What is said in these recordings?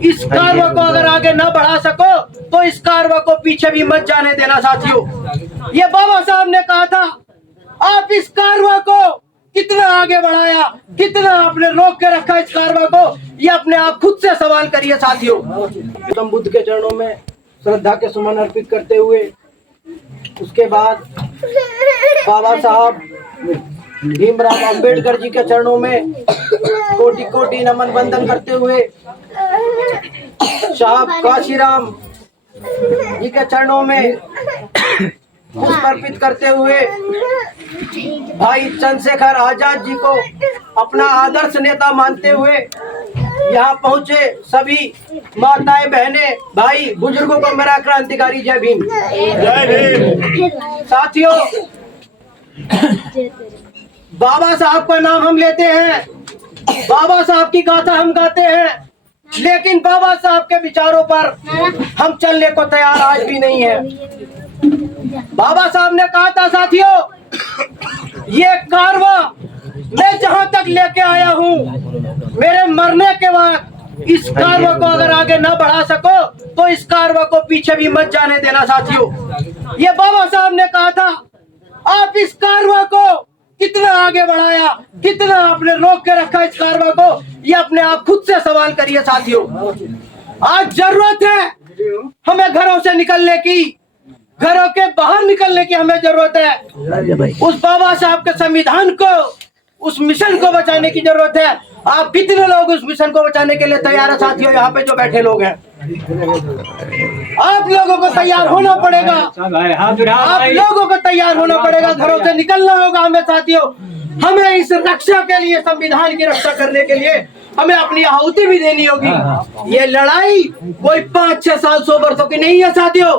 इस कारवा को अगर आगे न बढ़ा सको तो इस कारवा को पीछे भी मत जाने देना साथियों। ये बाबा साहब ने कहा था, आप इस कारवा को कितना आगे बढ़ाया, कितना आपने रोक के रखा इस कारवा को, ये अपने आप खुद से सवाल करिए साथियों। गौतम बुद्ध के चरणों में श्रद्धा के सुमन अर्पित करते हुए उसके बाद बाबा साहब भीमराव अंबेडकर जी के चरणों में कोटि कोटि नमन वंदन करते हुए साहब काशीराम जी के चरणों में पुष्प अर्पित करते हुए भाई चंद्रशेखर आजाद जी को अपना आदर्श नेता मानते हुए यहाँ पहुंचे सभी माताएं, बहनें, भाई, बुजुर्गों को मेरा क्रांतिकारी जय भीम। साथियों, बाबा साहब का नाम हम लेते हैं, बाबा साहब की गाथा हम गाते हैं, लेकिन बाबा साहब के विचारों पर हम चलने को तैयार आज भी नहीं है। बाबा साहब ने कहा था साथियों, ये कारवा मैं जहां तक लेके आया हूं, मेरे मरने के बाद इस कारवा को अगर आगे न बढ़ा सको तो इस कारवा को पीछे भी मत जाने देना साथियों। ये बाबा साहब ने कहा था, आप इस कारवा को कितना आगे बढ़ाया, कितना आपने रोक के रखा इस कारवा को, ये अपने आप खुद से सवाल करिए साथियों। आज जरूरत है हमें घरों से निकलने की, घरों के बाहर निकलने की हमें जरूरत है। उस बाबा साहब के संविधान को, उस मिशन को बचाने की जरूरत है। आप कितने लोग उस मिशन को बचाने के लिए तैयार है साथियों? यहाँ पे जो बैठे लोग हैं, आप लोगों को तैयार होना पड़ेगा, आप लोगों को तैयार होना पड़ेगा, घरों से निकलना होगा हमें साथियों। हमें इस रक्षा के लिए, संविधान की रक्षा करने के लिए हमें अपनी आहुति भी देनी होगी। ये लड़ाई कोई 5-6 साल 100 वर्षों की नहीं है साथियों,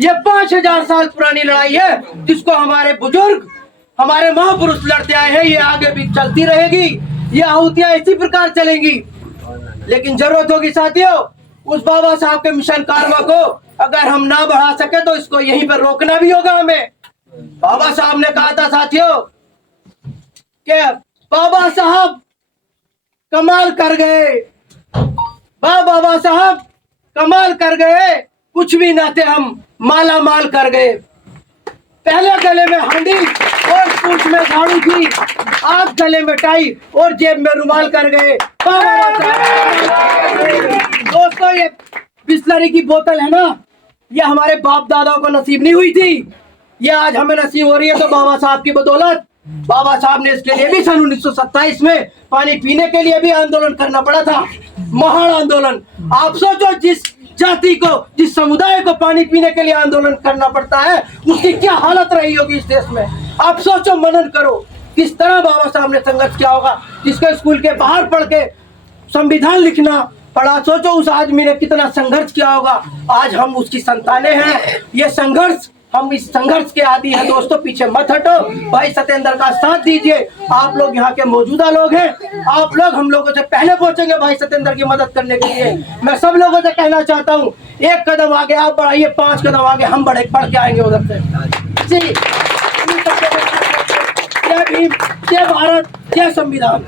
ये 5000 साल पुरानी लड़ाई है, जिसको हमारे बुजुर्ग, हमारे महापुरुष लड़ते आए हैं। ये आगे भी चलती रहेगी, ये आहुतियां इसी प्रकार चलेंगी। लेकिन जरूरत होगी साथियों, उस बाबा साहब के मिशन कारवा को अगर हम ना बढ़ा सके तो इसको यहीं पर रोकना भी होगा हमें। बाबा साहब ने कहा था साथियों कि बाबा साहब कमाल कर गए, बाबा साहब कमाल कर गए, कुछ भी ना थे हम, माला माल कर गए। पहले गले में हांडी और पूंछ में झाड़ू थी, आप गले में टाई और जेब में रुमाल कर गए। दोस्तों, ये बिस्लरी की बोतल है ना, ये हमारे बाप दादाओं को नसीब नहीं हुई थी, ये आज हमें नसीब हो रही है तो बाबा साहब की बदौलत। बाबा साहब ने इसके लिए भी सन 1927 में पानी पीने के लिए भी आंदोलन करना पड़ा था, महान आंदोलन। आप सोचो, जिस जाति को, जिस समुदाय को पानी पीने के लिए आंदोलन करना पड़ता है, उसकी क्या हालत रही होगी इस देश में। आप सोचो, मनन करो, किस तरह बाबा साहब ने संघर्ष किया होगा। जिसको स्कूल के बाहर पढ़ के संविधान लिखना पड़ा, सोचो उस आदमी ने कितना संघर्ष किया होगा। आज हम उसकी संतानें हैं। ये संघर्ष, हम इस संघर्ष के आदी हैं दोस्तों। पीछे मत हटो, भाई सत्येंद्र का साथ दीजिए। आप लोग यहाँ के मौजूदा लोग हैं, आप लोग हम लोगों से पहले पहुंचेंगे भाई सत्येंद्र की मदद करने के लिए। मैं सब लोगों से कहना चाहता हूँ, एक कदम आगे आप बढ़ाइए, 5 कदम आगे हम बढ़ के आएंगे उधर से। जी, जय भीम, जय भारत, जय संविधान।